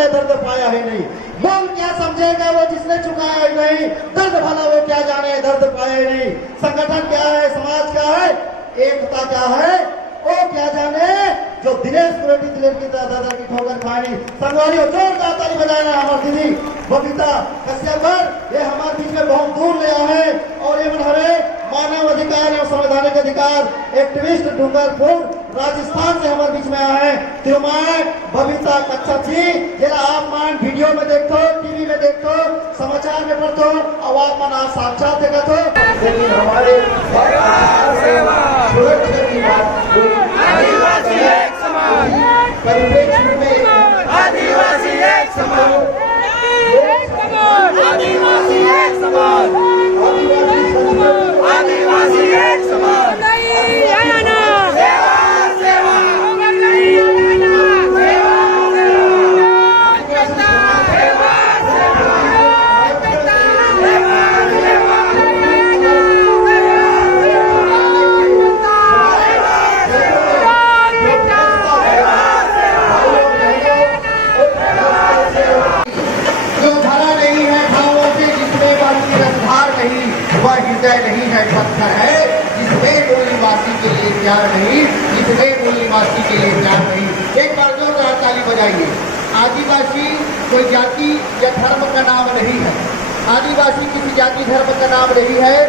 जिसने दर्द पाया ही नहीं। मौन क्या समझेगा वो जिसने चुकाया ही नहीं, दर्द भला वो क्या जाने दर्द पाया ही नहीं। संगठन क्या है, समाज क्या है, एकता क्या है वो क्या जाने, जो दिनेश गुलेटी दिलेर की दादा की ठोकर खानी। संगवालियों जोरदार ताली बजाना हमारी दीदी बबीता कश्यप, ये हमारे बीच में बहुत दूर ले आए और ये हमारे मानव अधिकार एवं संवैधानिक अधिकार एक्टिविस्ट डूंगरपुर राजस्थान से हमारे बीच में आए हैं। तिरुमाय बबीता कश्यप जी, जरा आप मान वीडियो में देखो, टीवी में देखो, समाचार में पढ़ो, आवाज मन आप साक्षात देखा तो, लेकिन हमारे आदिवासी एक समाज, परिप्रेक्ष्य में आदिवासी एक समाज, आदिवासी एक समाज, आदिवासी एक समाज, नहीं है पत्थर है जिसमें मूल निवासी के लिए प्यार नहीं, जिसमें मूल निवासी के लिए प्यार नहीं। एक बार जोरदार ताली बजाइए। आदिवासी कोई जाति या धर्म का नाम नहीं है, आदिवासी किसी जाति धर्म का नाम नहीं है।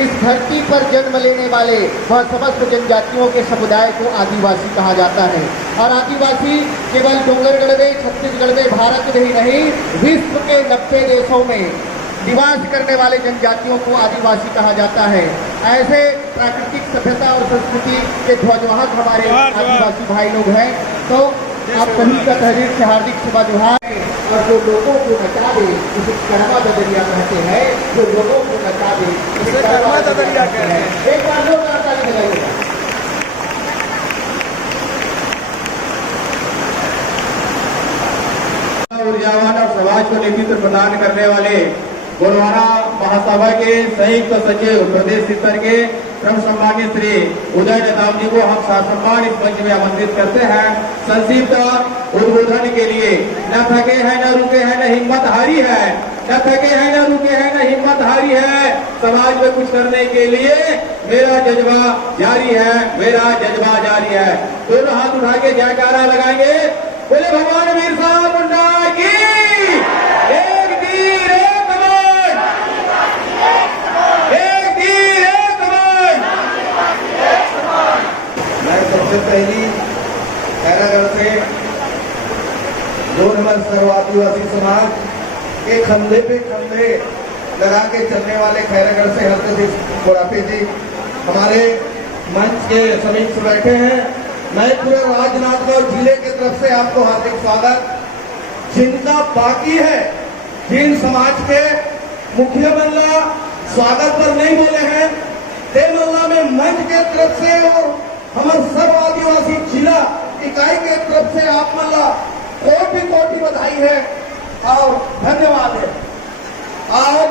इस धरती पर जन्म लेने वाले वह समस्त जनजातियों के समुदाय को आदिवासी कहा जाता है। और आदिवासी केवल डोंगरगढ़ में, छत्तीसगढ़ में, भारत में ही नहीं, विश्व के 90 देशों में निवास करने वाले जनजातियों को आदिवासी कहा जाता है। ऐसे प्राकृतिक सभ्यता और संस्कृति के ध्वजवाहक हमारे आदिवासी भाई लोग हैं। तो आप सभी का तहरीर से हार्दिक शुभकामनाएं। और जो लोगों को नचा दे उसे कर्मा ददरिया कहते हैं, जो लोगों को नचा दे उसे कर्मा ददरिया कहते हैं। एक बार लोग ताली बजाइएगा। ऊर्जावान और समाज को नेतृत्व प्रदान करने वाले गोलवारा महासभा के संयुक्त सचिव प्रदेश स्तर के क्रम सम्मानित श्री उदय नेताम जी को हम ससम्मान इस मंच में आमंत्रित करते हैं। संक्षिप्त उद्बोधन के लिए न थके हैं न रुके हैं न हिम्मत हारी है, न थके हैं न रुके हैं न हिम्मत हारी है। समाज में कुछ करने के लिए मेरा जज्बा जारी है, मेरा जज्बा जारी है। दोनों हाथ उठा के जयकारा लगाएंगे, बोले भगवान बिरसा मुंडा की एक तीर एक कमान, एक तीर एक कमान। मैं सबसे पहली खैरागढ़ से 2 नंबर सर्व आदिवासी समाज के कंधे पे कंधे लगा के चलने वाले खैरागढ़ से हरकत कोरापे जी हमारे मंच के समीप से बैठे हैं। मैं पूरे राजनांदगांव जिले की तरफ से आपको हार्दिक स्वागत। जिनका बाकी है, जिन समाज के मुखिया मल्ला स्वागत पर नहीं बोले हैं, ते मल्ला में मंच के तरफ से और हमारे सर्व आदिवासी जिला इकाई के तरफ से आप मल्ला कोटि कोटि बधाई है और धन्यवाद है। आज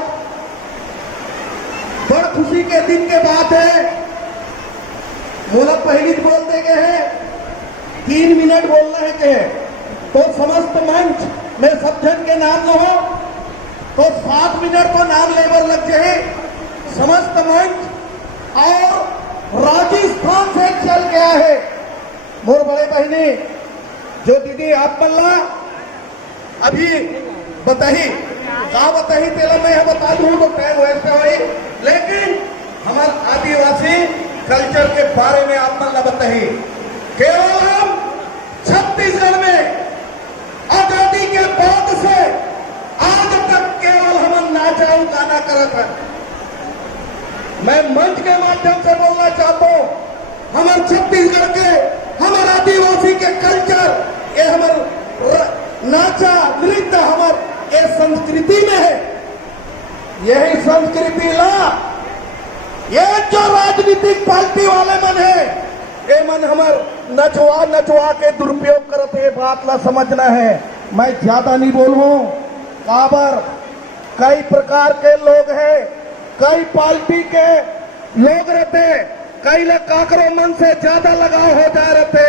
बड़ खुशी के दिन के बात है। मोला पहली बोलते गए हैं 3 मिनट बोलना है के तो समस्त मंच में सब जन के नाम लो हो तो 7 मिनट तो नाम लेबर लग जाए। समस्त मंच और राजस्थान से चल गया है मोर बड़े बहनी जो दीदी आप मल्ला अभी बताही का बताही तेला मैं यह बता दूं तो टाइम वेस्ट हुई, लेकिन हमारे आदिवासी कल्चर के बारे में आप मल्ला बताही। केवल हम छत्तीसगढ़ में आजादी के बाद से आज तक केवल हम नाचा गाना करत है। मैं मंच के माध्यम से बोलना चाहता हूं, हमारे छत्तीसगढ़ के हमारे आदिवासी के कल्चर ये हमारे नाचा नृत्य हमारे ये संस्कृति में है। यही संस्कृति ला ये जो राजनीतिक पार्टी वाले मन है ये मन हमार नचवा नचवा के दुरुपयोग करते है, बात ला समझना है। मैं ज्यादा नहीं बोलूं, काबर कई प्रकार के लोग हैं, कई पार्टी के लोग रहते, कई लोग काकरो मन से ज्यादा लगाव हो जा रहते।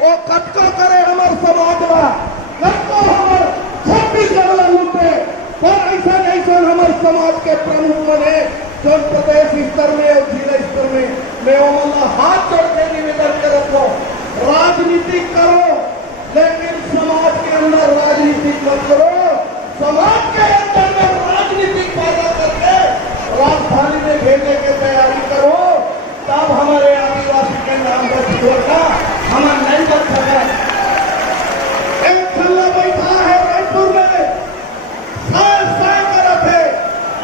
वो कटको करे हमारे समाज में, कटको हमारे ऐसा हमारे समाज के प्रमुख बने जो प्रदेश स्तर में और जिला स्तर में मैं ओमल्ला हाथ जोड़ के निवेदन करता हूँ, राजनीति करो लेकिन समाज के अंदर राजनीति मत करो। समाज के अंदर में राजनीति पैदा करके राजधानी में भेजने की तैयारी करो, तब हमारे आदिवासी के नाम पर छोड़ना हमारा नहीं बन सका। एक खल्ला बैठा है रायपुर में साय कर थे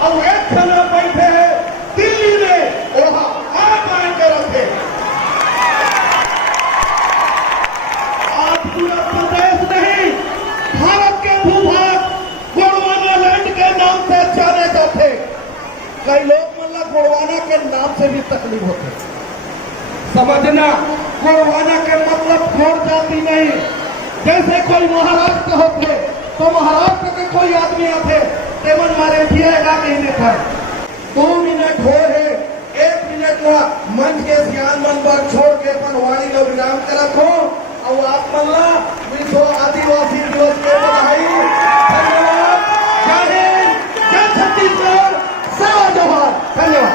और एक खल्ला बैठे हैं दिल्ली में वहां आए कर थे। आज पूरा प्रदेश नहीं भारत के भूभाग गोंडवाना लैंड के नाम से जाने जाते। कई लोग मतलब गोंडवाना के नाम से भी तकलीफ होते। समझना गोंडवाना के मतलब गोड़ जाति नहीं। जैसे कोई महाराष्ट्र होते तो महाराष्ट्र के कोई आदमी आते तेमन मारे जिएगा कहने था। 2 मिनट हो है, 1 मिनट ला मंच के सियान मन पर छोड़ के अपन वाणी लो विराम कर रखो और आप मल्ला विश्व आदिवासी दिवस के बधाई। धन्यवाद। जय हिंद, जय छत्तीसगढ़, सेवा जोहार। धन्यवाद,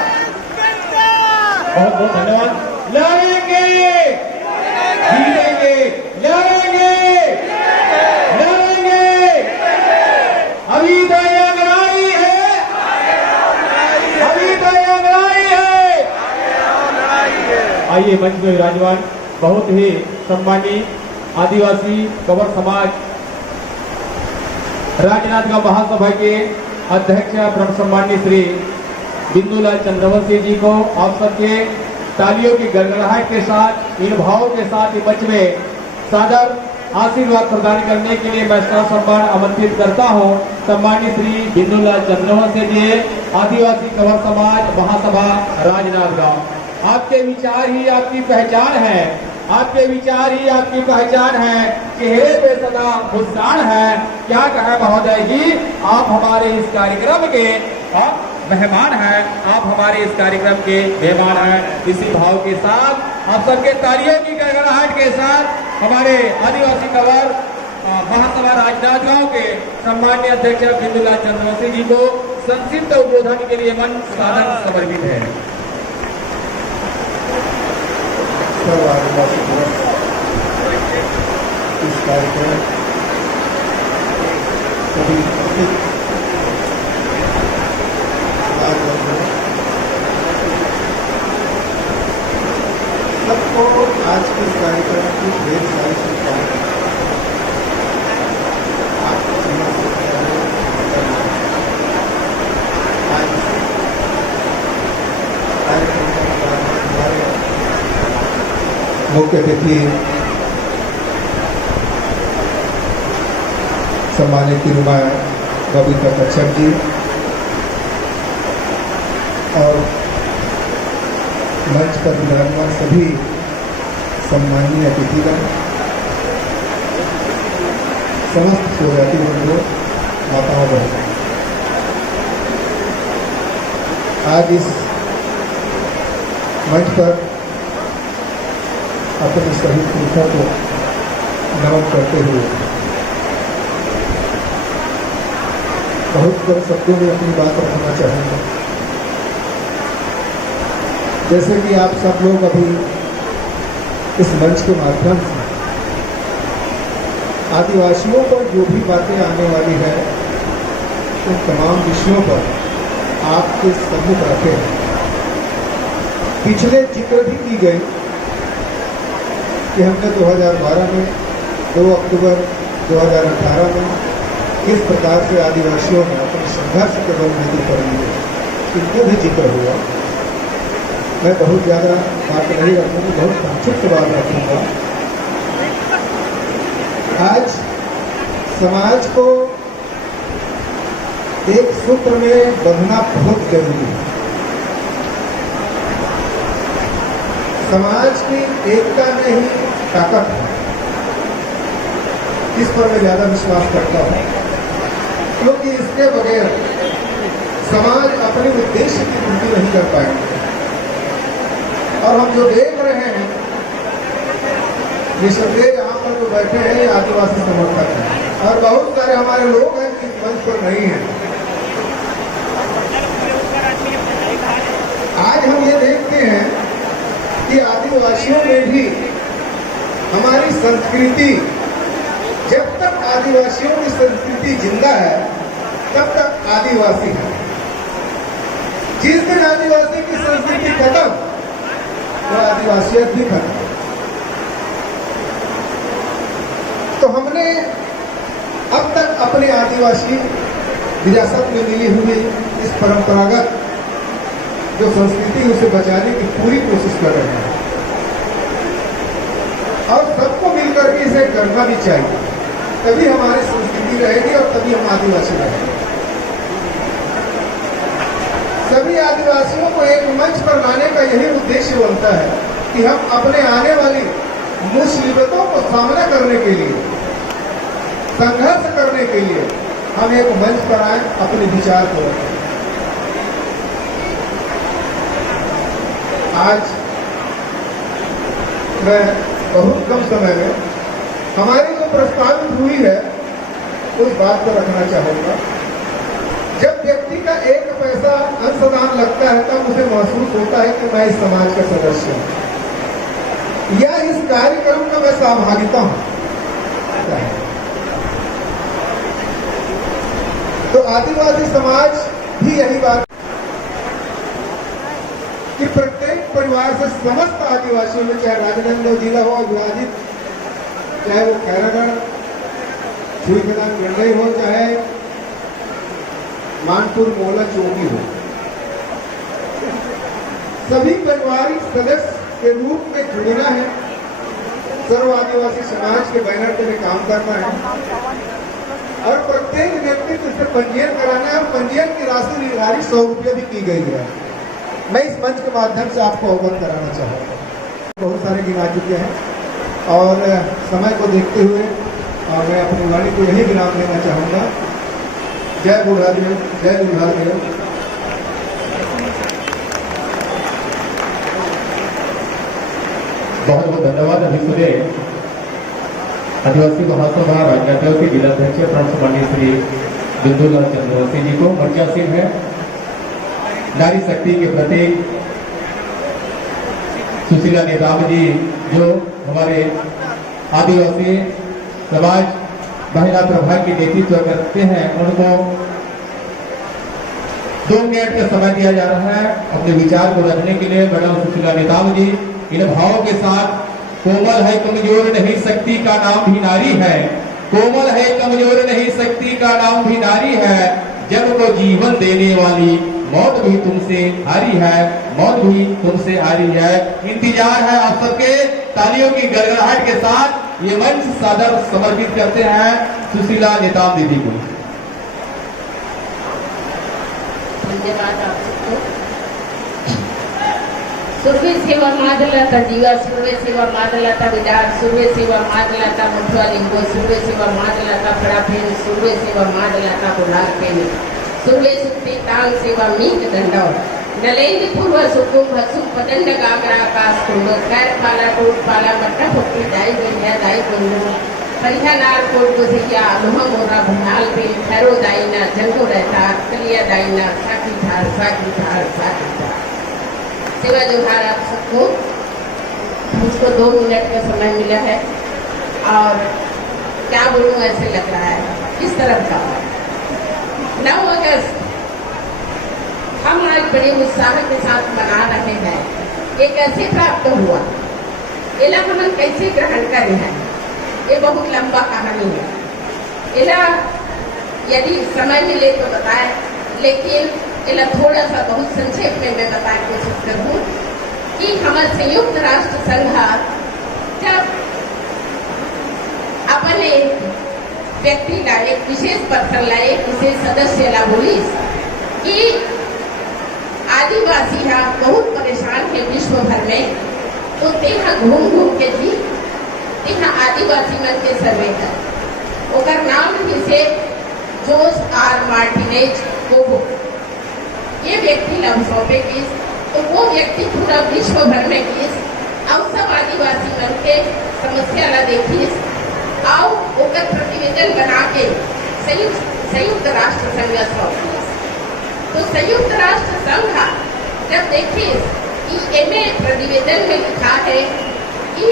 बहुत बहुत धन्यवाद। लड़ेंगे जीतेंगे, लड़ेंगे लड़ेंगे। अभी तो अंगड़ाई है, अभी तो अंगड़ाई है। आइए मंच में विराजमान बहुत ही सम्मानी आदिवासी कंवर समाज राजनांदगांव महासभा के अध्यक्ष ब्रह्म सम्मानी श्री बिंदुलाल चंद्रवंशी जी को आप सबके तालियों की गड़गड़ाहट के साथ, इन भावों के साथ इस मंच में सादर आशीर्वाद प्रदान करने के लिए मैं सम्मान आमंत्रित करता हूं। सम्मानित श्री बिंदुलाल चंद्रवंशी जी, आदिवासी कंवर समाज महासभा राजनांदगांव। आपके विचार ही आपकी पहचान है, आपके विचार ही आपकी पहचान है, चेहरे पे सदा मुस्कान है। क्या कहें महोदय जी, आप हमारे इस कार्यक्रम के मेहमान हैं, आप हमारे इस कार्यक्रम के मेहमान हैं। इसी भाव के साथ आप सबके तालियों की गड़गड़ाहट के साथ हमारे आदिवासी कंवर महासभा राजनांदगांव के सम्मान्य अध्यक्ष बिंदुलाल चंद्रवंशी जी को संक्षिप्त उद्बोधन के लिए मंच सादर समर्पित है। सर्व आदिवासी दिवस इस कार्यक्रम सभी उपस्थित सबको आज के इस कार्यक्रम की ढेर सारी शुभकामनाएं। आपको समझ सकते हैं आज कार्यक्रम का हमारे मुख्य अतिथि सम्मानित तिरुमा बबीता कच्छप जी और मंच पर विराजमान सभी सम्मानीय अतिथिगण, समस्त स्वजाति बंधुओं, माताओं बहनों, आज इस मंच पर अपने सभी पुरुषों को नमन करते हुए बहुत कम शब्दों में अपनी बात रखना चाहूँगा। जैसे कि आप सब लोग अभी इस मंच के माध्यम से आदिवासियों पर जो भी बातें आने वाली है उन तमाम विषयों पर आपके सम्मुख रखे हैं। पिछले जिक्र भी की गई कि हमने 2012 में 2 अक्टूबर 2018 में किस प्रकार से आदिवासियों ने अपने संघर्ष के बल नेतृत्व लिए, इनको भी जिक्र हुआ। मैं बहुत ज़्यादा बात नहीं रखूँगा, बहुत संक्षिप्त बात रखूँगा। आज समाज को एक सूत्र में बंधना बहुत जरूरी है। समाज की एकता में ही ताकत है, इस पर मैं ज़्यादा विश्वास करता हूँ, क्योंकि इसके बगैर समाज अपने उद्देश्य की पूर्ति नहीं कर पाएंगे। और हम जो देख रहे हैं, निसंदेह यहाँ पर जो बैठे हैं आदिवासी समर्थक हैं और बहुत सारे हमारे लोग हैं कि मंच पर नहीं हैं। आज हम ये देखते हैं कि आदिवासियों में भी हमारी संस्कृति, जब तक आदिवासियों की संस्कृति जिंदा है तब तक आदिवासी है। जिस दिन आदिवासी की संस्कृति खत्म तो आदिवासियत भी खत्म। तो हमने अब तक अपने आदिवासी विरासत में मिली हुई इस परंपरागत जो संस्कृति उसे बचाने की पूरी कोशिश कर रहे हैं और सबको मिलकर के इसे करना भी चाहिए। तभी हमारी संस्कृति रहेगी और तभी हम आदिवासी रहेंगे। सभी आदिवासियों को एक मंच पर लाने का यही उद्देश्य बनता है कि हम अपने आने वाली मुसीबतों को सामना करने के लिए, संघर्ष करने के लिए हम एक मंच पर आए, अपने विचार को रखें। आज मैं बहुत कम समय में हमारी जो प्रस्तावित हुई है उस बात को रखना चाहूंगा। जब व्यक्ति का एक पैसा अंशदान लगता है तब उसे महसूस होता है कि मैं इस समाज का सदस्य हूं या इस कार्यक्रम का मैं सहभागिता हूं। तो आदिवासी समाज भी यही बात कि प्रत्येक परिवार से समस्त आदिवासियों में, चाहे राजनांदगांव जिला हो विभाजित, चाहे वो खैरागढ़ छुईखदान गंडई हो, चाहे मानपुर मोहल्ला चौकी हो, सभी पारिवारिक सदस्य के रूप में जुड़ना है। सर्व आदिवासी समाज के बैनर के लिए काम करना है और प्रत्येक व्यक्ति को इससे पंजीयन कराना है और पंजीयन की राशि निर्धारित 100 रुपये भी की गई है। मैं इस मंच के माध्यम से आपको अवगत कराना चाहूँगा। बहुत सारे गिना चुके हैं और समय को देखते हुए और मैं अपनी वाणी को यही विराम देना चाहूँगा। जय बुढ़ादेव, जय बुढ़ादेव। बहुत बहुत धन्यवाद। अभी सुने आदिवासी महासभा राजनांदगांव के जिलाध्यक्ष प्रणव श्री बिंदुलाल चंद्रवंशी जी को मर्यासीन है। नारी शक्ति के प्रतीक सुशीला नेताम जी जो हमारे आदिवासी समाज महिला प्रभाग की नेतृत्व करते हैं, उनको 2 मिनट का समय दिया जा रहा है अपने विचार को रखने के लिए। मैडम सुशीला नेताम जी इन भावों के साथ, कोमल है कमजोर नहीं शक्ति का नाम भी नारी है, कोमल है कमजोर नहीं शक्ति का नाम भी नारी है, जब को जीवन देने वाली मौत भी तुमसे हारी है, मौत भी तुमसे हारी है। इंतजार है आप सबके तालियों की गड़गड़ाहट के साथ ये मंच सादर समर्पित करते हैं सुशीला नेताम दीदी को। धन्यवाद आप सबको। सुर्वे सेवा मादलता जीवा, सुर्वे सेवा मादलता विदार, सुर्वे सेवा मादलता मुठवा लिंगो, सुर्वे सेवा मादलता फड़ा फेर, सुर्वे सेवा मादलता बुलार पेन, सुर्वे सुक्ति तांग सेवा मीत दंडो, नलेंद्र पूर्व सुकुम हसुम पदंड गागरा आकाश कुंडो, खैर पाला टूट पाला मट्टा भक्ति दाई गैया दाई कुंडो, परिहा नार कोट गुजिया अनुहा मोरा भुनाल पे खैरो दाईना जंगो रहता कलिया दाईना साकी धार साकी धार साकी धार। सेवा जोहार आप सबको। मुझको 2 मिनट का समय मिला है और क्या बोलूं ऐसे लग रहा है किस तरफ का। 9 अगस्त हम आज बड़े उत्साह के साथ मना रहे हैं। ये कैसे प्राप्त हुआ, इला हम कैसे ग्रहण करे हैं, ये बहुत लंबा कहानी है। इला यदि समय मिले तो बताए, लेकिन इला थोड़ा सा बहुत संक्षेप में मैं बताने की कोशिश करूँ कि हमारे संयुक्त राष्ट्र संघ जब अपने व्यक्ति ला, एक विशेष पर्सन ला, एक विशेष सदस्य ला बोलिस कि आदिवासी यहाँ बहुत परेशान है विश्व भर में, तो तेहा घूम घूम के जी तेहा आदिवासी मन के सर्वे कर ओकर नाम ही से जोस आर मार्टिनेज कोबो ये व्यक्ति लम सौंपे किस, तो वो व्यक्ति पूरा विश्व भर में किस और सब आदिवासी मन के समस्या ला देखिस और ओकर प्रतिवेदन बना के संयुक्त राष्ट्र संघ सौंपिस। तो संयुक्त राष्ट्र संघ जब देखिए एमे प्रतिवेदन में लिखा है कि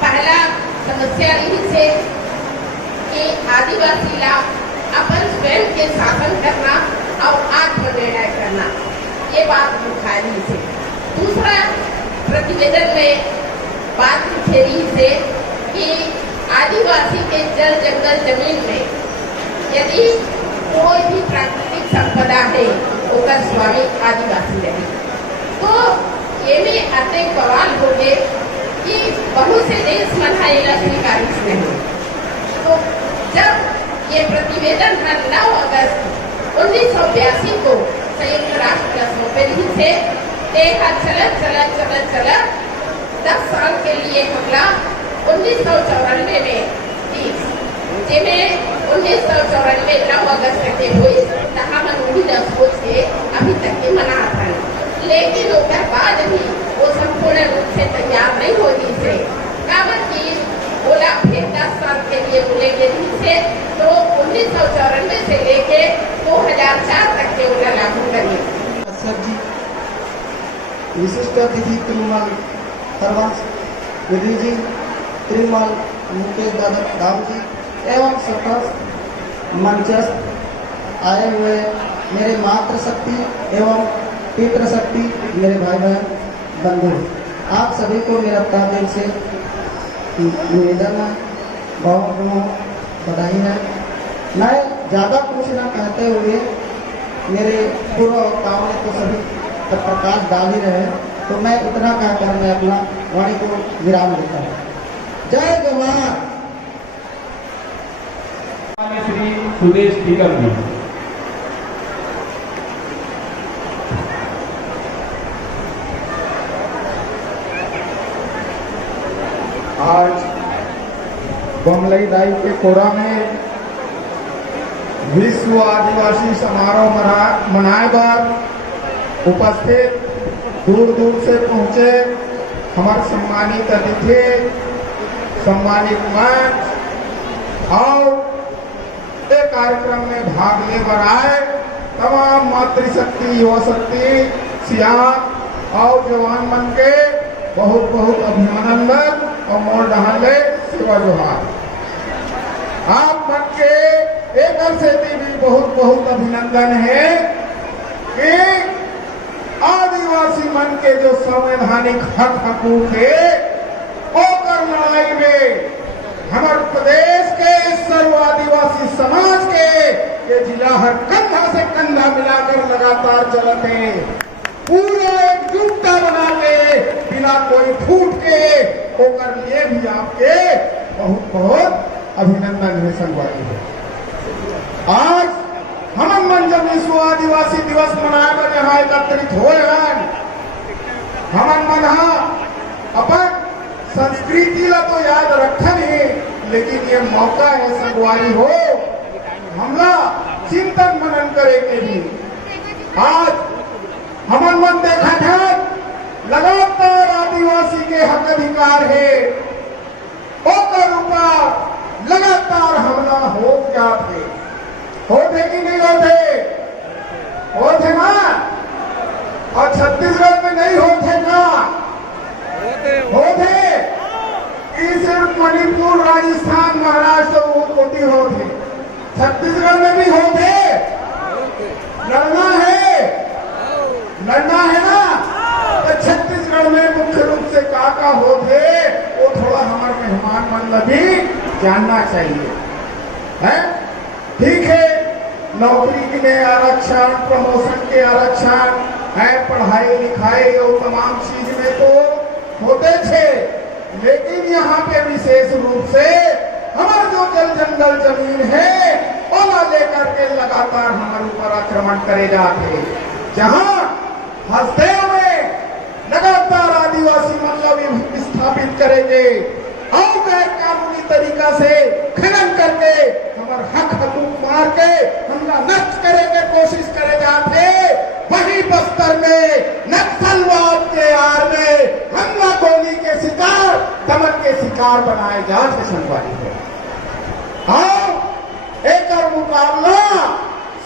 पहला समस्या यही से कि आदिवासी ला अपन स्वयं के शासन करना और आत्मनिर्णय करना, ये बात बुखारी से। दूसरा प्रतिवेदन में बात लिखेरी से कि आदिवासी के जल जंगल जमीन में यदि कोई भी प्राकृतिक संपदा है उसका स्वामी आदिवासी रहे, तो ये में अनेक सवाल हो गए कि बहुत से देश मनाएगा स्वीकार नहीं। तो जब ये प्रतिवेदन 9 अगस्त 1982 को संयुक्त राष्ट्र सौंपे से देखा चला 10 साल के लिए हमला 1994 में जिन्हें 1994 9 अगस्त के हुई हम उम्मीद सोच के अभी तक के मना था, लेकिन उसके बाद भी वो संपूर्ण रूप से तैयार नहीं होगी से काबर की बोला फिर 10 साल के लिए बोलेंगे से, तो 1994 से लेके 2004 तक के उन्हें लागू करिए। सर जी, विशिष्ट अतिथि तिरुमल हरवंश विधि जी, तिरुमल मुकेश दाम जी एवं सतत मंचस्थ आए हुए मेरे मातृशक्ति एवं पितृशक्ति मेरे भाई बहन बंधु, आप सभी को मेरा तहे दिल से निवेदन है, बहुत बधाई है। मैं ज़्यादा कुछ न कहते हुए मेरे पूर्व वक्ताओं ने तो सभी पर प्रकाश डाल ही रहे हैं, तो मैं इतना कहकर मैं अपना वाणी को विराम देता हूँ। जय जवान। श्री सुदेश टीकम जी। आज बमलई दाई के कोरा में विश्व आदिवासी समारोह मनाए बार उपस्थित दूर दूर से पहुंचे हमारे सम्मानित अतिथि, सम्मानित मंच और एक कार्यक्रम में भाग ले बर आए तमाम मातृशक्ति, युवा शक्ति, सियान और जवान मन के बहुत बहुत अभिनंदन और मोर डहाले सेवा जोहार। आप मन के एक से भी बहुत बहुत अभिनंदन है कि आदिवासी मन के जो संवैधानिक हक हकूक है ओकर लड़ाई में हमारे प्रदेश के सर्व आदिवासी समाज के ये जिला हर कंधा से कंधा मिलाकर लगातार चलते हैं, पूरा एकजुटता बना के बिना कोई फूट के होकर लिए भी आपके बहुत बहुत अभिनंदन है संगवारी है। आज हम मन जब विश्व आदिवासी दिवस मनाए बर यहाँ एकत्रित हो हमन मन अपन संस्कृति ला तो याद रखन है, लेकिन ये मौका है संगवारी हो हमला चिंतन मनन करे के भी। आज हमन मन देखा था लगातार आदिवासी के हक अधिकार है ओकर ऊपर लगातार हमला हो क्या थे, होते कि नहीं होते ना? और छत्तीसगढ़ में नहीं होते ना? होते कि सिर्फ मणिपुर, राजस्थान, महाराष्ट्र वो कोटी होते, छत्तीसगढ़ में भी होते। लड़ना है ना? तो छत्तीसगढ़ में मुख्य रूप से का होते वो थोड़ा हमारे मेहमान मन भी जानना चाहिए है। ठीक है, नौकरी के आरक्षण, प्रमोशन के आरक्षण है, पढ़ाई लिखाई और तमाम चीज में तो होते थे, लेकिन यहाँ पे विशेष रूप से हमारे जो जल जंगल जमीन है ओला लेकर के लगातार हमारे ऊपर आक्रमण करे जाते, जहाँ हसदेव में लगातार आदिवासी मतलब स्थापित करेंगे और गैर कानूनी तरीका से खनन करके हमारे हक हकूक मार के हमला नष्ट करेंगे कोशिश करे जाते, वही बस्तर में नक्सलवाद के आड़ में हमला गोली के शिकार, दमन के शिकार बनाए जाते संगवारी है। और एक मुकाबला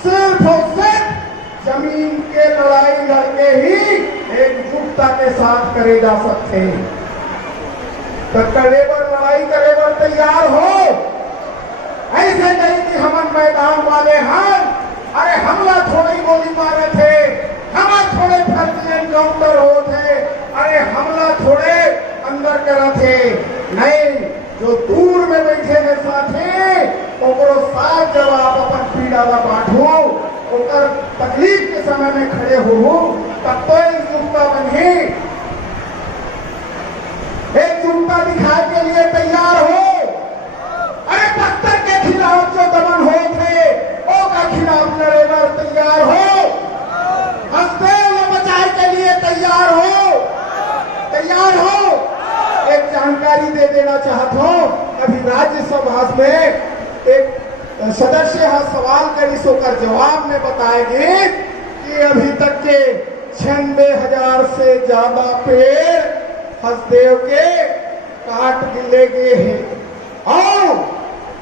सिर्फ और सिर्फ जमीन के लड़ाई लड़के ही एकजुटता के साथ करे जा सकते हैं। तो कलेवर लड़ाई कलेवर तैयार हो, ऐसे नहीं कि हम मैदान वाले हैं, अरे हमला थोड़ी गोली मारे थे, हमारे थोड़े फर्जी एनकाउंटर हो थे, अरे हमला थोड़े अंदर करा थे। नहीं, जो दूर में बैठे हैं साथी, ओकरो साथ जब आप अपन पीड़ा ला बांटो, ओकर तकलीफ के समय में खड़े हो, तब तो एकजुटता बनी। एकजुटता दिखाने के लिए तैयार हो। अरे बस्तर के खिलाफ जो दमन हो थे, वो का खिलाफ लड़ेगा तैयार हो। हस्तेल बचाए के लिए तैयार हो, तैयार हो। एक जानकारी दे देना चाहता हूं, अभी राज्यसभा में एक सदस्य सवाल करी, सोकर जवाब में बताएंगे कि अभी तक के 96,000 से ज्यादा पेड़ हसदेव के काट ले गए हैं। और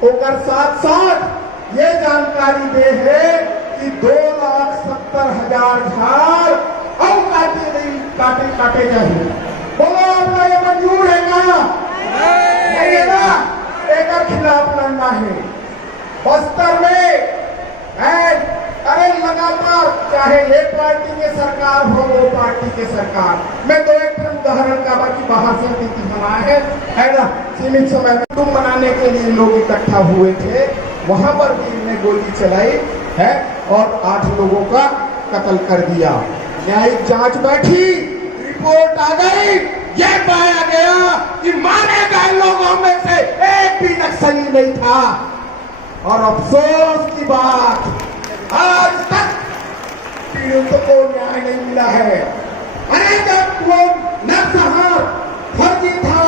ओकर साथ साथ ये जानकारी दे है कि 2,70,000 झाड़ और काटे जाए। बोलो आपका ये मंजूर है ना? नहीं है ना? एक खिलाफ लड़ना है। बस्तर में अरे लगातार चाहे ये पार्टी के सरकार हो, वो पार्टी के सरकार, मैं दो एक उदाहरण का बाकी बाहर से नीति बना है ना, सीमित समय में तुम मनाने के लिए लोग इकट्ठा हुए थे, वहां पर भी इन्होंने गोली चलाई है और 8 लोगों का कत्ल कर दिया। न्यायिक जांच बैठी, रिपोर्ट आ गई, ये पाया गया कि मारे गए लोगों में से एक भी नक्सली नहीं था। और अफसोस की बात, आज तक पीड़ितों को न्याय नहीं मिला है। अरे जब वो नरसंहार फर्जी था,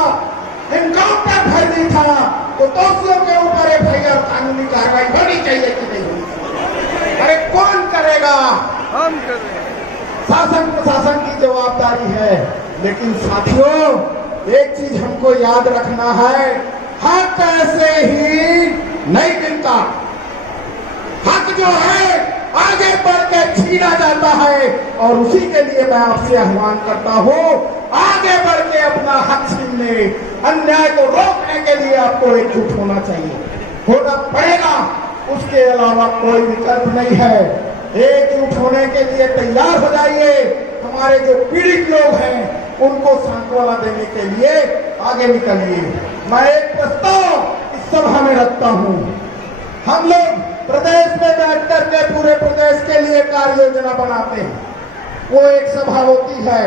एनकाउंटर फर्जी था, तो दोषियों के ऊपर एफआईआर कानूनी कार्रवाई होनी चाहिए कि नहीं होनी? अरे कौन करेगा? हम करेंगे। शासन प्रशासन की जवाबदारी है। लेकिन साथियों, एक चीज हमको याद रखना है, हक ऐसे ही नहीं मिलता। हक जो है आगे बढ़ के छीना जाता है, और उसी के लिए मैं आपसे आह्वान करता हूँ, आगे बढ़ के अपना हक छीनने, अन्याय को रोकने के लिए आपको एकजुट होना चाहिए, होना पड़ेगा। उसके अलावा कोई विकल्प नहीं है। एकजुट होने के लिए तैयार हो जाइए। हमारे जो पीड़ित लोग हैं उनको सांत्वना देने के लिए आगे निकलिए। मैं एक प्रस्ताव इस सभा में रखता हूँ। हम लोग प्रदेश में बैठ करके पूरे प्रदेश के लिए कार्य योजना बनाते हैं, वो एक सभा होती है।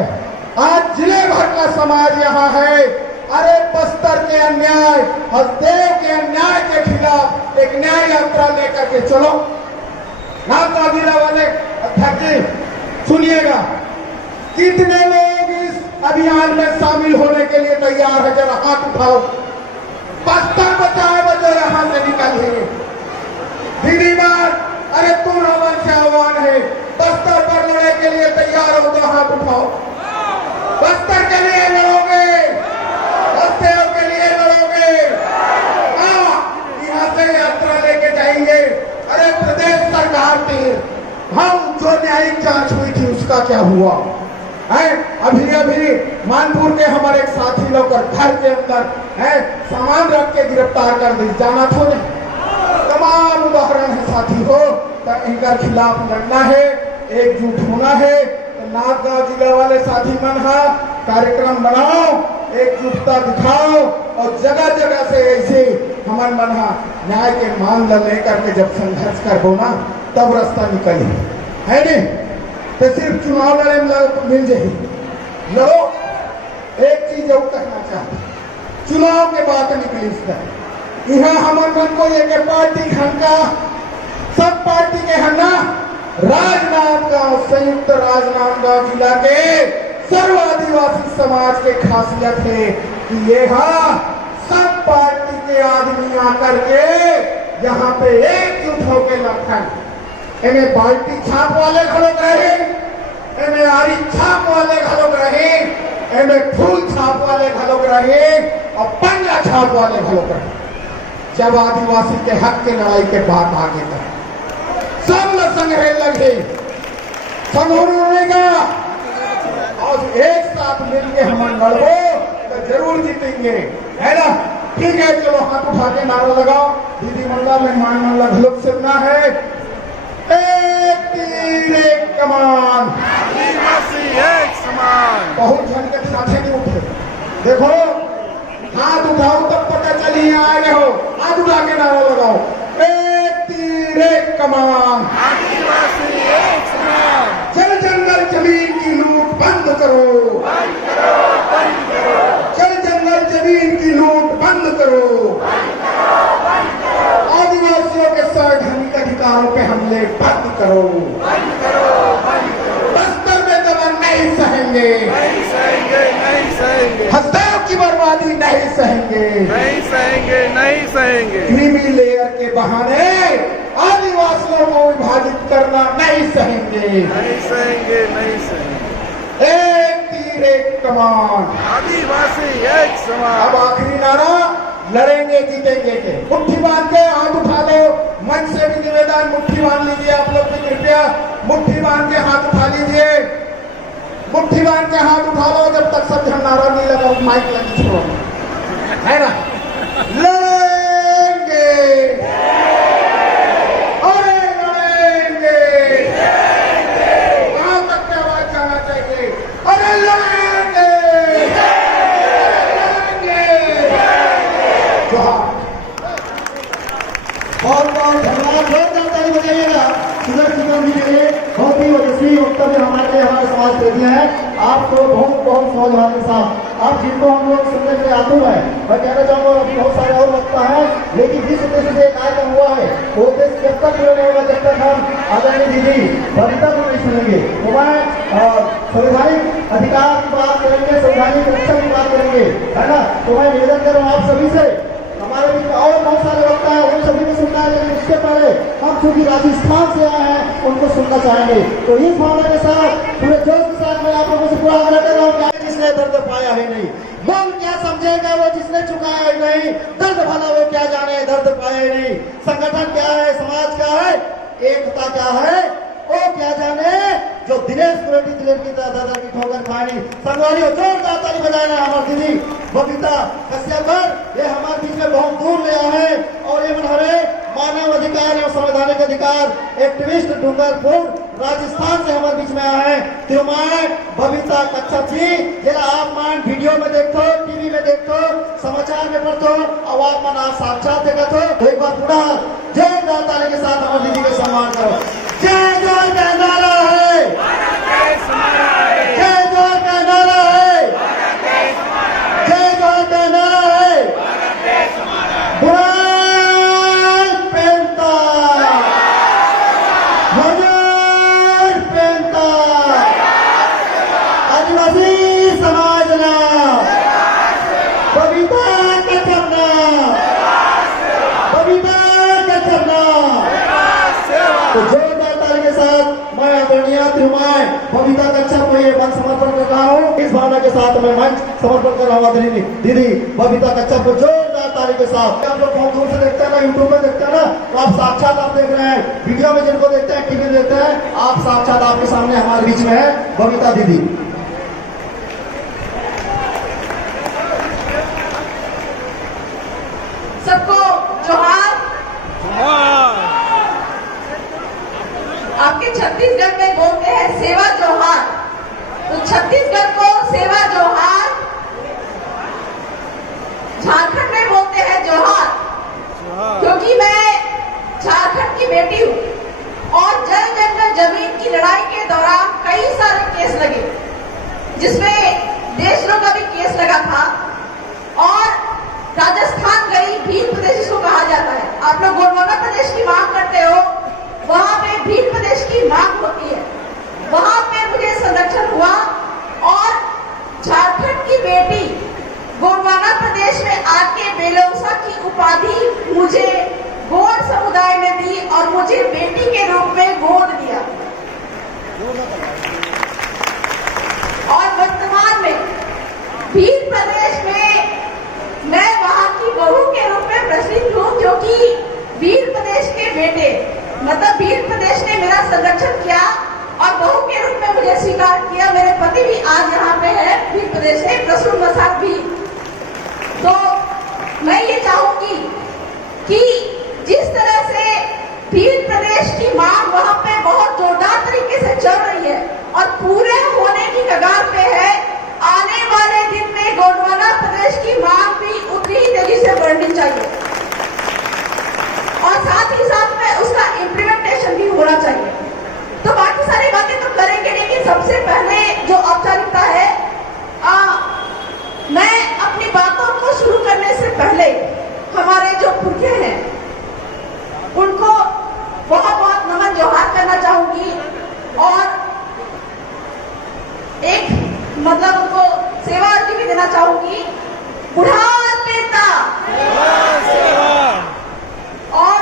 आज जिले भर का समाज यहाँ है। अरे बस्तर के अन्याय, हसदेव के अन्याय के खिलाफ एक न्याय यात्रा लेकर के चलो। नागदा जिला वाले अध्यक्ष जी सुनिएगा, कितने लोग इस अभियान में शामिल होने के लिए तैयार है? जरा हाथ उठाओ। बस्तर बचाए बचाओ, यहाँ से निकलिए। दीदी बार, अरे तुम हमारे से आह्वान है, बस्तर पर लड़ने के लिए तैयार हो तो हाथ उठाओ। बस्तर के लिए लड़ोगे, बस्तर के लिए लड़ोगे। यहाँ से यात्रा लेके जाएंगे। अरे प्रदेश सरकार की हम जो न्यायिक जांच हुई थी उसका क्या हुआ है? अभी मानपुर के हमारे एक साथी लोग घर के अंदर है सामान रख के गिरफ्तार कर दी, जाना था नहीं। तमाम उदाहरण है साथी हो, तो इनका खिलाफ लड़ना है, एकजुट होना है। तो नागगांव जिला वाले साथी मन कार्यक्रम बनाओ, एकजुटता दिखाओ, और जगह जगह से ऐसे हमन मन न्याय के मान लेकर के जब संघर्ष करबो ना, तब रास्ता निकली है नहीं। तो सिर्फ चुनाव लड़े में मिल जाए। लड़ो। एक चीज और कहना चाहते, चुनाव के बाद निकली इसका यहाँ हमारे मन को ये पार्टी खंडा सब पार्टी के हन्ना राजनांदगांव संयुक्त राजनांदगांव जिला के सर्व आदिवासी समाज के खासियत है कि ये सब पार्टी के आदमी आकर के यहाँ पे एकजुट होकर लखन इन्हें बाल्टी छाप वाले खड़ोग रहे, इन्हें आरी छाप वाले खड़ोग रहे, इन्हें फूल छाप वाले खड़ोग रहे और पंजा छाप वाले खड़ोग रहे। जब आदिवासी के हक के लड़ाई के बाद आगे तक सब न संग्रह लगे, समूह का और एक साथ मिलके हम लड़ो तो जरूर जीतेंगे, है ना? ठीक है, चलो हाथ उठा के नारा लगाओ। दीदी मल्ला मेहमान मल्ला घलुक सुनना है। एक तीर एक कमान, आदिवासी एक समान। बहुत जन के साथे नहीं उठे। देखो हाथ उठाओ तब पता चली आ रहे हो। हाथ उठा के नारा लगाओ, एक तीर एक कमान, आदिवासी एक समान। जल जंगल जमीन की लूट बंद करो, बंद करो, बंद करो। जल जंगल जमीन की लूट बंद करो, आदिवासियों के संवैधानिक अधिकारों पे हमले बंद करो, बंद करो, बंद करो। बस्तर में दमन नहीं सहेंगे, नहीं सहेंगे, नहीं सहेंगे, हसदेव की बर्बादी नहीं सहेंगे, नहीं सहेंगे, नहीं सहेंगे। क्रीमी लेयर के बहाने आदिवासियों को विभाजित करना नहीं सहेंगे। नहीं सहेंगे, नहीं सहेंगे। एक तीर एक कमान। आदिवासी एक समान। अब आखिरी नारा, लड़ेंगे जीतेंगे के। मुट्ठी बांध के हाथ उठा लो। मंच से भी निवेदन, मुट्ठी बांध लीजिए आप लोग भी, कृपया मुट्ठी बांध के हाथ उठा लीजिए। मुट्ठी बांध के हाथ उठा लो जब तक सब जन नारा नहीं लगा, माइक लगी छोड़ो, है ना? लड़ेंगे, अरे लड़ेंगे, कहां तक की आवाज जाना चाहिए? अरे लड़ेंगे, बहुत बहुत धन्यवाद। जोरदार ताली बजाइएगा सुदर्शन जी के लिए। बहुत ही ओजस्वी वक्तव्य हमारे समाज के दिए हैं। आपको बहुत बहुत समझ के साथ आप जिनको हम लोग सुनने के लिए आतुर है। मैं कहना चाहूँगा अभी बहुत सारे और वक्ता है, लेकिन जिस उद्देश्य से कार्यक्रम हुआ है वो उद्देश्य जब तक पूरा नहीं होगा जब तक हम आदरणीय दीदी बबीता को नहीं सुनेंगे। तो मैं संवैधानिक अधिकार की बात करेंगे, संवैधानिक रक्षा की बात करेंगे, है ना? तो मैं निवेदन कर रहा हूँ आप सभी से, हमारे बीच में और बहुत सारे वक्ता है, उन सभी को सुनना है, लेकिन उसके पहले हम चूंकि राजस्थान से आए हैं उनको सुनना चाहेंगे। तो इस भावना के साथ पूरे जोश के साथ मैं आप लोगों से पूरा आग्रह कर रहा हूँ, क्या जिसने दर्द पाया है नहीं, मन क्या समझेगा वो जिसने चुकाया है नहीं, दर्द भला वो क्या जाने दर्द पाया है नहीं। संगठन क्या है, समाज क्या है, एकता क्या है वो क्या जाने, जो दिनेश गुरेटी दिलेर की दादा की ठोकर खानी। संगवालियों जोरदार ताली बजाना हमारी दीदी बबीता कश्यप, ये हमारे बीच में बहुत दूर ले आए और ये हमारे मानव अधिकार एवं संवैधानिक अधिकार एक्टिविस्ट डूंगरपुर राजस्थान से हमारे बीच में आए हैं। तो मैं बबीता कश्यप जी जरा आप मान वीडियो में देखो, टीवी में देखो, समाचार में पढ़ो और आप मन आप साक्षात देखा तो एक बार पूरा जोरदार ताली के साथ हमारी दीदी का सम्मान करो। जय जय का नारा है, जय जय का नारा है, जय जय का नारा है, बुराई पेंता हजार पेंता आदिवासी समाज ना बबीता के चरना, बबीता के चरना। तो जोरदार ताली के साथ मैं आदरणीय त्रिमाय बबीता कश्यप को ये मंच समर्पण कर रहा हूँ। इस भावना के साथ मैं मंच समर्पण कर रहा हूँ आदरणीय दीदी बबीता कश्यप को जोरदार ताली के साथ। आप लोग बहुत दूर से देखते हैं ना, यूट्यूब में देखते हैं ना, तो आप साक्षात आप देख रहे हैं, वीडियो में जिनको देखते हैं, टीवी में देखते हैं, आप साक्षात आपके सामने हमारे बीच में है बबीता दीदी। सबको जोहार। आपके छत्तीसगढ़ में बोलते हैं सेवा जोहार, तो छत्तीसगढ़ को सेवा जोहार, झारखंड में बोलते हैं जोहार, क्योंकि मैं झारखंड की बेटी हूँ और जल जंगल जमीन की लड़ाई के दौरान कई सारे केस लगे, जिसमें देशरों का भी केस लगा था और राजस्थान गई, भील प्रदेश इसको कहा जाता है। आप लोग गोंडवाना प्रदेश की मांग करते हो, वहां पे भील प्रदेश की मांग होती है, वहां पे मुझे संरक्षण हुआ और झारखंड की बेटी गोंडवाना प्रदेश में आके बेलौसा की उपाधि मुझे गोंड समुदाय ने दी और मुझे बेटी के रूप में गोद दिया। और वर्तमान में भील प्रदेश में मैं वहां की बहू के रूप में प्रचलित हूँ, क्योंकि भील प्रदेश के बेटे मतलब भील प्रदेश ने मेरा संरक्षण किया और बहू के रूप में मुझे स्वीकार किया। मेरे पति भी आज यहाँ पे है, भील प्रदेश से, प्रसून बसाक भी। तो मैं ये चाहूंगी कि जिस तरह से भील प्रदेश की मांग वहां पे बहुत जोरदार तरीके से चल रही है और पूरे होने की कगार पे है, आने वाले दिन में गोंडवाना प्रदेश की मांग भी उतनी ही तेजी से बढ़नी चाहिए और साथ ही साथ में उसका इम्प्लीमेंटेशन भी होना चाहिए। तो बाकी सारी बातें तो करेंगे, लेकिन सबसे पहले जो औपचारिकता है, मैं अपनी बातों को शुरू करने से पहले हमारे जो पुरखे हैं उनको बहुत बहुत नमन जोहार करना चाहूंगी और एक मतलब उनको सेवा अर्जी भी देना चाहूंगी। बुढ़ापेता और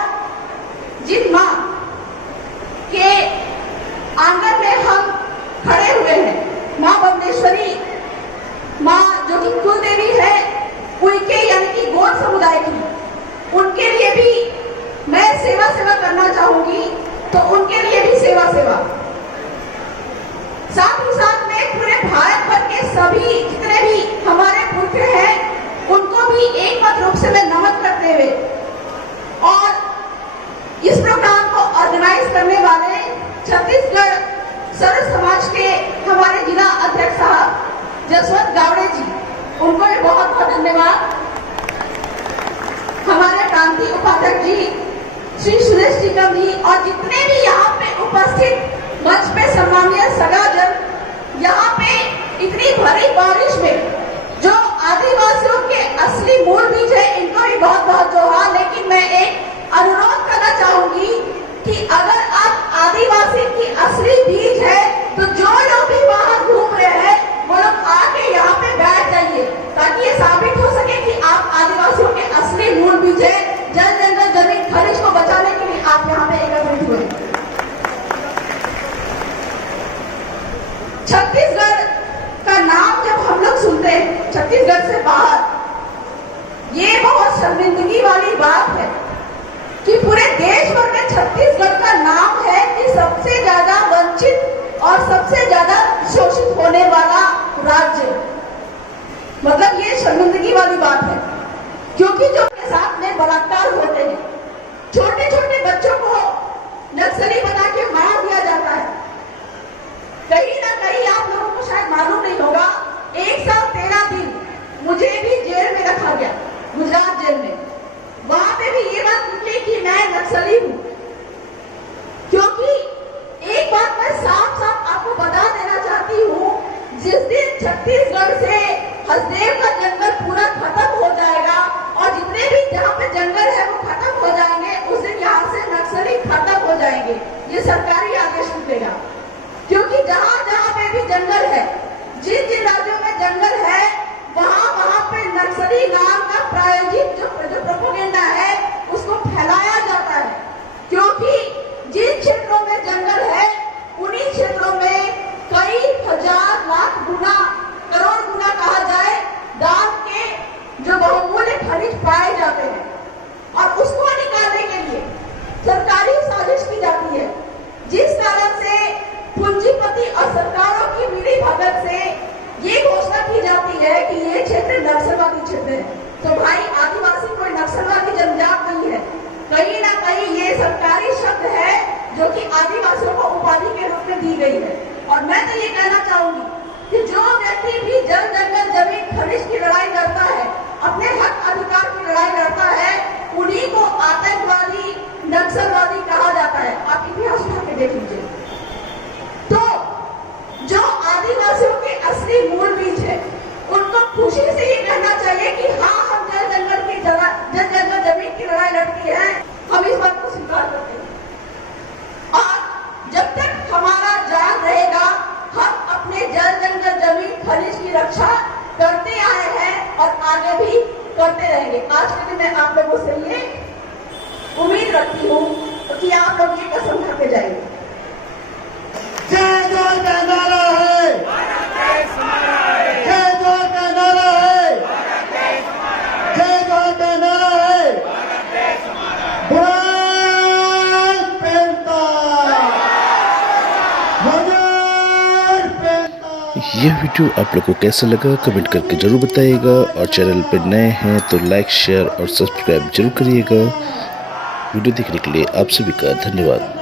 जिन माँ के आंगन में हम खड़े हुए हैं, माँ बमलेश्वरी, माँ जो कि कुल देवी है उनके यानी कि गोंड समुदाय की, उनके लिए भी मैं सेवा करना चाहूंगी। तो उनके लिए भी सेवा साथ ही साथ में पूरे भारत भर के सभी जितने भी हमारे पुरखे हैं उनको भी एक मत रूप से मैं नमन करते हुए और इस प्रोग्राम को ऑर्गेनाइज करने वाले छत्तीसगढ़ सर्व समाज के हमारे जिला अध्यक्ष साहब जसवंत गावड़े जी, उनको भी बहुत बहुत धन्यवाद। हमारे प्रांतीय उपाध्यक्ष जी श्री सुरेश टिकम जी और जितने भी यहाँ पे उपस्थित मंच पे सम्मानीय सगाजन, यहाँ पे इतनी भरी बारिश में जो आदिवासियों के असली मूल बीज है इनको भी बहुत बहुत जोहार। लेकिन मैं एक अनुरोध करना चाहूंगी कि अगर आप आदिवासी की असली बीज है तो जो लोग भी बाहर घूम रहे हैं वो लोग आके यहाँ पे बैठ जाइए ताकि ये साबित हो सके कि आप आदिवासियों के असली मूल बीज है। जल जंगल जमीन खनिज को बचाने के लिए आप यहाँ पे एकत्रित हुए। छत्तीसगढ़ का नाम जब हम लोग सुनते हैं छत्तीसगढ़ से बाहर, ये बहुत शर्मिंदगी वाली बात है कि पूरे देश भर में छत्तीसगढ़ का नाम है कि सबसे ज्यादा वंचित और सबसे ज्यादा शोषित होने वाला राज्य। मतलब ये शर्मिंदगी वाली बात है क्योंकि जो के साथ में बलात्कार होते हैं, छोटे छोटे बच्चों को नक्सली बना के मार दिया जाता है। कहीं ना कहीं आप लोगों को शायद मालूम नहीं होगा, 1 साल 13 दिन मुझे भी जेल में रखा गया, गुजरात जेल में। वहां पे भी ये बात निकली कि मैं नक्सली हूं, क्योंकि एक बात मैं साफ साफ आपको बता देना चाहती हूँ, जिस दिन छत्तीसगढ़ से हसदेव का जंगल पूरा खत्म हो जाएगा और जितने भी जहाँ पे जंगल है वो खत्म हो जाएंगे, उस दिन यहाँ से नक्सली खत्म हो जाएंगे। ये सरकारी आदेश निकलेगा, क्योंकि जहाँ जहाँ पे भी जंगल है, जिन जिन राज्यों में जंगल है, वहाँ पे नक्सली नाम का प्रायोजित जो प्रोपेगेंडा है उसको फैलाया जाता है। क्योंकि जिन क्षेत्रों में जंगल है उन्हीं क्षेत्रों में कई हजार लाख गुना, करोड़ गुना कहा जाए, दान के जो बहुमूल्य खनिज पाए जाते हैं और उसको निकालने के लिए सरकारी साजिश की जाती है, जिस कारण से पूंजीपति और सरकारों की मिली भगत से ये घोषणा की जाती है कि ये क्षेत्र नक्सलवादी क्षेत्र है। तो भाई, आदिवासी कोई नक्सलवादी जनजात नहीं है, कहीं ना कहीं ये सरकारी शब्द है जो कि आदिवासियों को उपाधि के रूप में दी गई है। और मैं तो ये कहना चाहूंगी कि जो व्यक्ति भी जल जंगल जमीन खनिज की लड़ाई लड़ता है, अपने हक अधिकार की लड़ाई लड़ता है, उन्हीं को आतंकवादी नक्सलवादी कहा जाता है। आप इतिहास उठा के देख लीजिए। तो जो आदिवासियों के असली मूल बीज है उनको खुशी से ये कहना चाहिए कि हाँ, हम जल जंगल जमीन की लड़ाई लड़ती है, हम इस बात को स्वीकार करते हैं। और जब तक हमारा जान रहेगा हम अपने जल जंगल जमीन खनिज की रक्षा करते आए हैं और आगे भी करते रहेंगे। आज के दिन मैं आप लोगों से ये उम्मीद रखती हूँ कि आप लोग ये कसम खा के जाएंगे। जय जय का नारा है, जय जय का नारा है, जय जय का नारा है, बुराई पेंता यह वीडियो आप लोगों को कैसा लगा कमेंट करके जरूर बताइएगा, और चैनल पर नए हैं तो लाइक शेयर और सब्सक्राइब जरूर करिएगा। वीडियो देखने के लिए आप सभी का धन्यवाद।